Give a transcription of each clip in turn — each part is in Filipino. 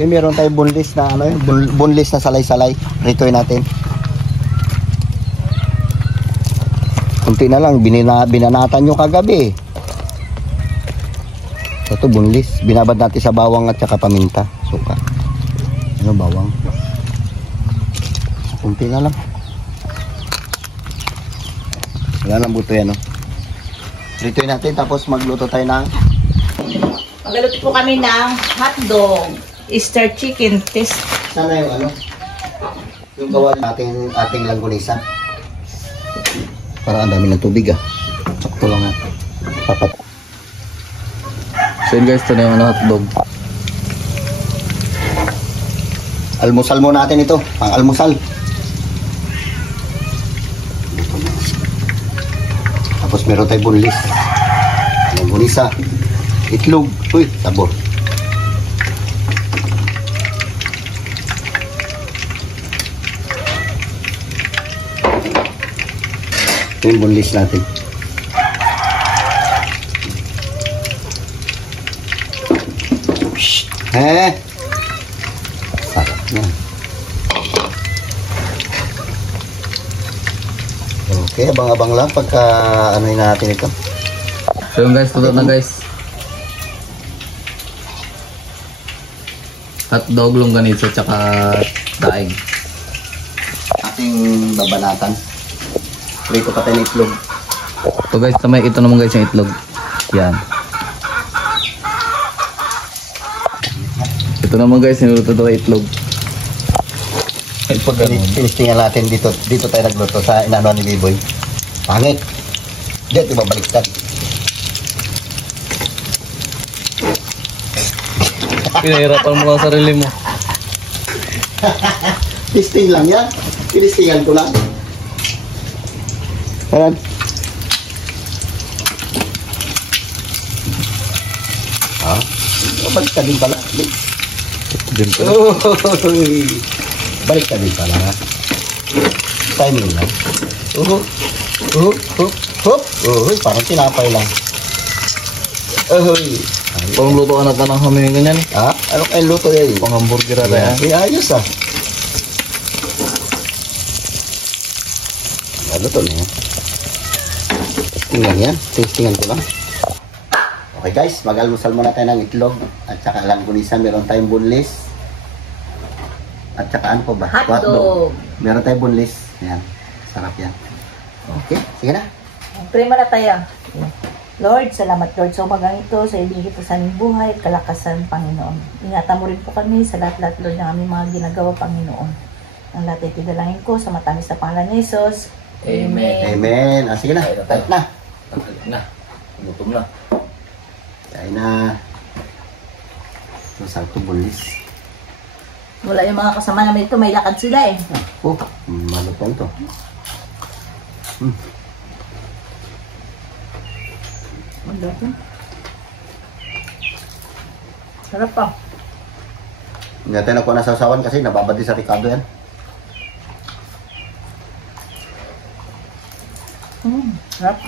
Okay, meron tayong boneless na ano, boneless na salay-salay. Ritoy natin. Kunti na lang, binanatan yung kagabi. Ito boneless, binabad natin sa bawang at saka paminta, suka. Ano bawang? Kunti na lang. Wala nang buto yan, no? Ritoy natin, tapos magluto tayo ng... Magluto po kami ng hotdog, Easter chicken test. Sana yung ano? Yung gawa natin ating langgunisa. Parang ang dami ng tubig ah. Sakto lang ah. Papat. So yun guys, ito na yung hotdog. Almusal muna natin ito. Pang almusal. Tapos meron tayong boneless. Langgunisa. Itlog. Uy, sabor. Ito yung boneless natin. Sarap na. Okay, abang-abang lang pagka ano natin ito. So yun guys, tutot na guys. Hotdog, longganisa, tsaka daing. Ating babanatan. Prito pa tayo ng itlog. So guys, ito naman guys yung itlog. Yan. Ito naman guys, niluto ito kay itlog. Tinistingan natin dito tayo nagluto sa inanuan ni Biboy. Pangit. Dito ibabaliktad. Pinahirapan mo lang sarili mo. Tisting lang yan. Tinistingan ko lang. Ayan. Baliktad din pala. Baliktad din pala. Timing lang. Parang tinapay lang. Pang luto ka na ka ng haming ganyan. Ha? Ano kayo luto yan? Pang hamburger na yan. Ayos ah. Luto na yan. Testingan yan. Testingan ko lang. Okay guys, mag-almusal muna tayo ng itlog. At saka langgunisa. Meron tayong boneless. At saka ano po ba? Hotdog. Meron tayong boneless. Yan. Sarap yan. Okay, sige na. Pray muna tayo. Lord, salamat Lord sa umagang ito, sa ibigay ito sa aming buhay at kalakasan, Panginoon. Ingatan mo rin po kami sa lahat-lahat, Lord, ng aming mga ginagawa, Panginoon. Ang lahat ay tidalangin ko sa matamis na pangalan ni Jesus. Amen. Amen. Ah, sige na. Kahit na. Na. Gutom na. Kain na. Masarap ito boneless. Wala yung mga kasama namin ito, may lakad sila eh. Malutong to. Sarap pa. Hindi natin ako nasasawan kasi nababad din sa Ricardo yan. Sarap.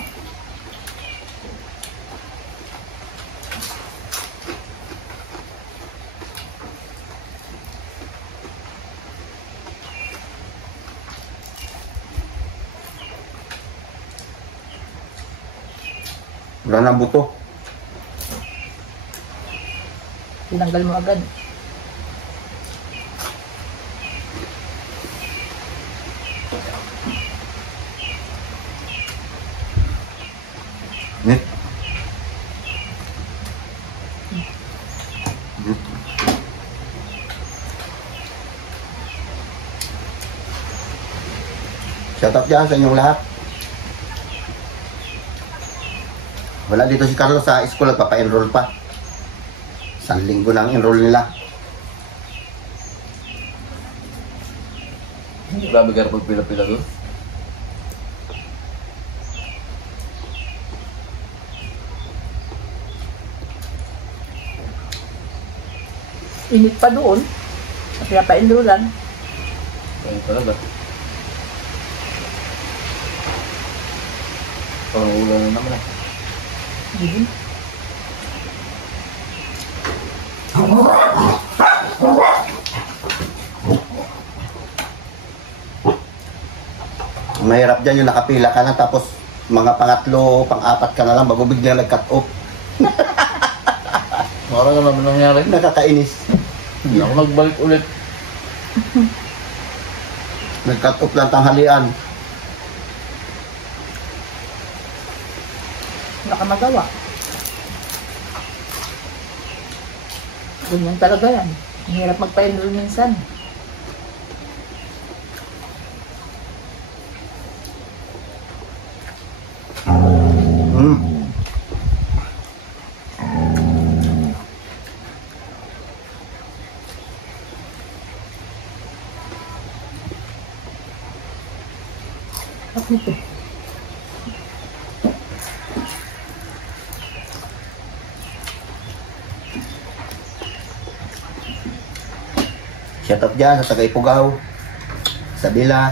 Wala na buto. Tinanggal mo agad. Shout out dyan sa inyong lahat. Wala dito si Carlos sa school, nagpapa-enroll pa. 1 linggo na ang enroll nila. Grabe ka pag pila-pila doon. Init pa doon. Kaya pa-enrollan. Ayun talaga. Parang ulan na naman eh. Hindi. Mahirap dyan yung nakapila ka na tapos mga pangatlo, pang-apat ka na lang bago biglang nag-cut off. Parang ano naman nangyari. Nakakainis. Hindi ako nagbalik ulit. Nag-cut off lang tanghalian. Wala ka magawa. Ganyan talaga yan. Ang hirap magpa-enroll minsan. Mm. Bakit ito? Shout out dyan sa Tagaypugaw, sa Bila.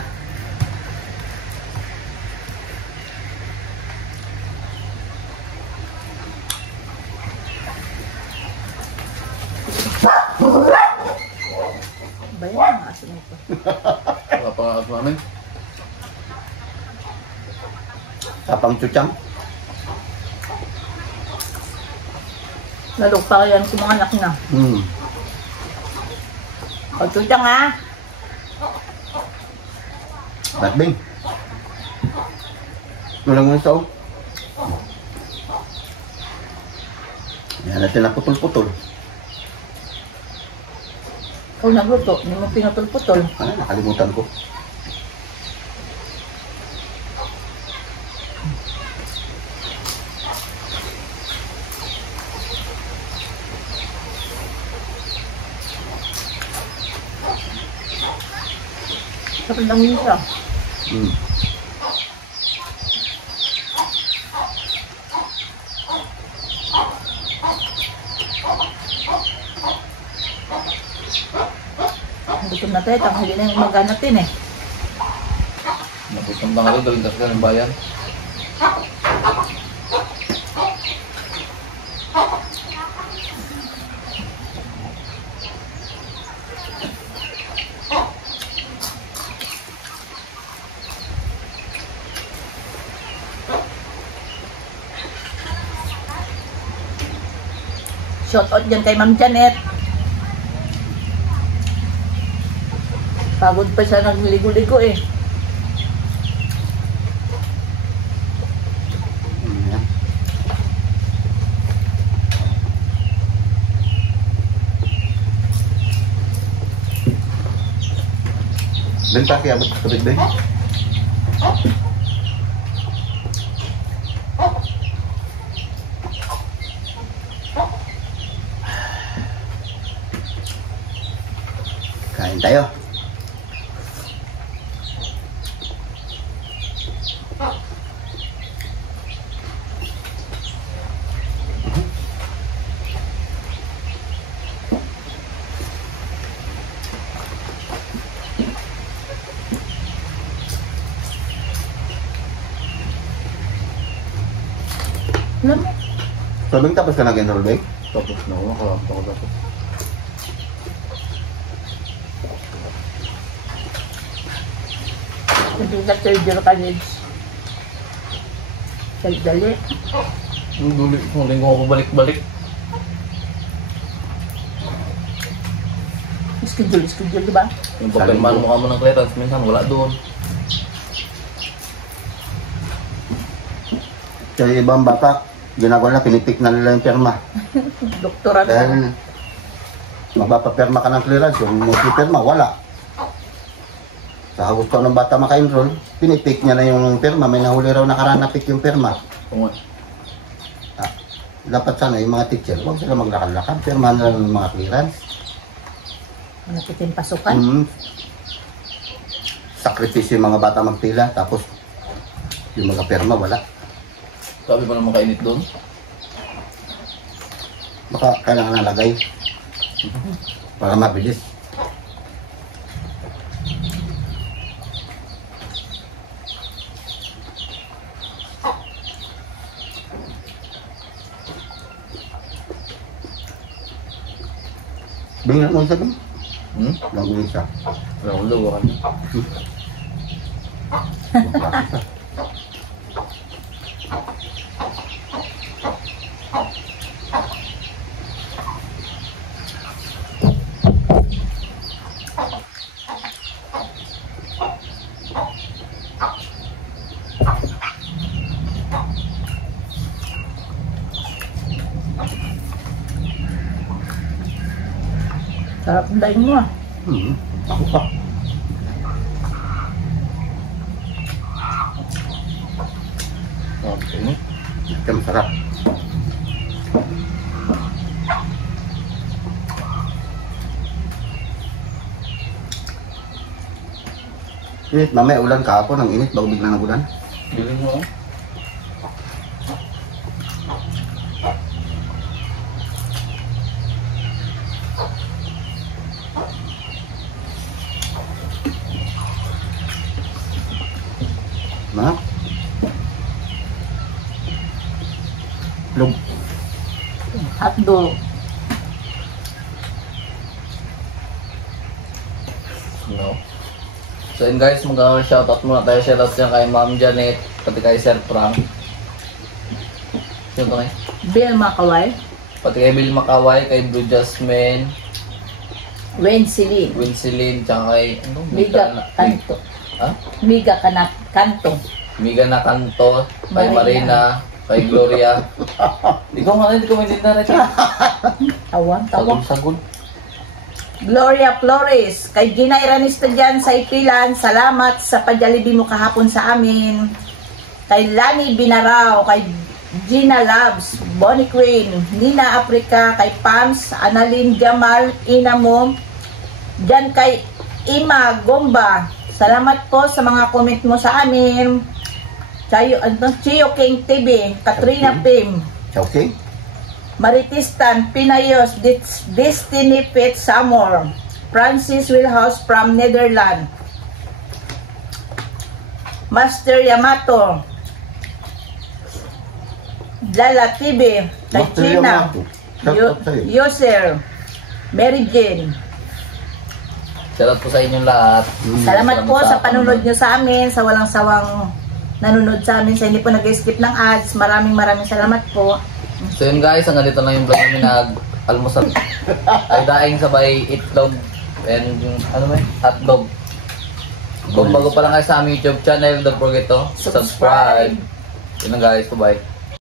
Ba yan ang aso nito? Wala pa nga aso namin. Tapang Chuchang. Lalog pa yan kung mga anak na. Mm. Pagtutang ha. Batbing. Walang mo sa yan natin na putol-putol. Ikaw nagluto, hindi mo pinutol-putol. Ano, nakalimutan ko. Sakit lang yun siya. Mm. Gutom na tayo, tanghali na yung umaga natin eh. Napupunta nga rin, galing kasi ka ng bayan. Shout out dyan kay Ma'am Janet. Pagod pa siya nagligo-ligo eh. Ayan. Ben, pakai abot tubig, Ben. Kain tayo. Alam mo, Sabing tapos ka nag-enroll, Ben? Tapos na ako, nakalamta ko tapos. hindi sa third year college. Dali. Ang duli, kung linggo ako balik-balik. Schedule, di ba? Yung pagpirmahan mo ka mo ng clearance, minsan wala doon. Sa ibang bata, ginagawa na, pinipik na nila yung perma. Doktora na. Dahil magpapapirma ka ng clearance, yung multi-perma, wala. Sa gusto ng bata maka-enroll, pinipik niya na yung perma. May nahuli raw nakaranapik yung perma. Oo nga. Dapat sana yung mga teacher, huwag sila maglakad-lakad. Perma na lang yung mga clearance. Napitin pasukan. Sakripisyo yung mga bata magpila, tapos yung mga perma, wala. Sabi mo naman kainit doon. Baka kailangan nalagay para mabilis. Bingat mo sabi? Hmm? Lagu isa. Wala akong luwa ka. Sarap ng daing mo. Ako pa. Okay. Ito masarap. Init, mamaya ulan kahapon. Ang init bago biglang nagulan. Bilhin mo. Ma? Lug. Hotdog. No. So yun guys, mag-shoutout muna tayo. Shoutout dyan kay Ma'am Janet, pati kay Sir Frank. Sino to ngayon? Bill Makaway. Pati kay Bill Makaway, kay Blue Jasmine, Wayne Silin. Winceline, tsaka kay... Ano? Miga Kanto. Ha? Miga Kanto. Miga na Kanto, kay Marina. Marina, kay Gloria. Ikaw nga hindi ko maintindihan na ito. Tawang. Sagol-sagol. Gloria Flores, kay Gina Iranista dyan sa Ipilan, salamat sa padyalibi mo kahapon sa amin. Kay Lani Binarao, kay Gina Labs, Bonnie Queen, Nina Africa, kay Pams, Annalyn Jamal, Ina mo, dyan kay Ima Gomba, salamat po sa mga comment mo sa amin. Chio King TV, Katrina Pim, Okay? Maritistan, Pinayos, Destiny Pet Samor, Francis Wilhouse from Netherlands, Master Yamato, Lala TV, Master Tachina, Yamato. Shoutout sa'yo. User, Mary Jane. Shoutout po sa inyong lahat. Salamat po sa panunod nyo sa amin, sa walang sawang nanunod sa amin, sa hindi po nag-skip ng ads. Maraming salamat po. So yun guys, hanggang dito lang yung vlog namin. Nag-almusal. Ay daing sabay itlog and yung ano ba yun? Hotdog. Kung bago pa lang kayo sa aming YouTube channel, don't forget to subscribe. Yun lang guys, bye-bye.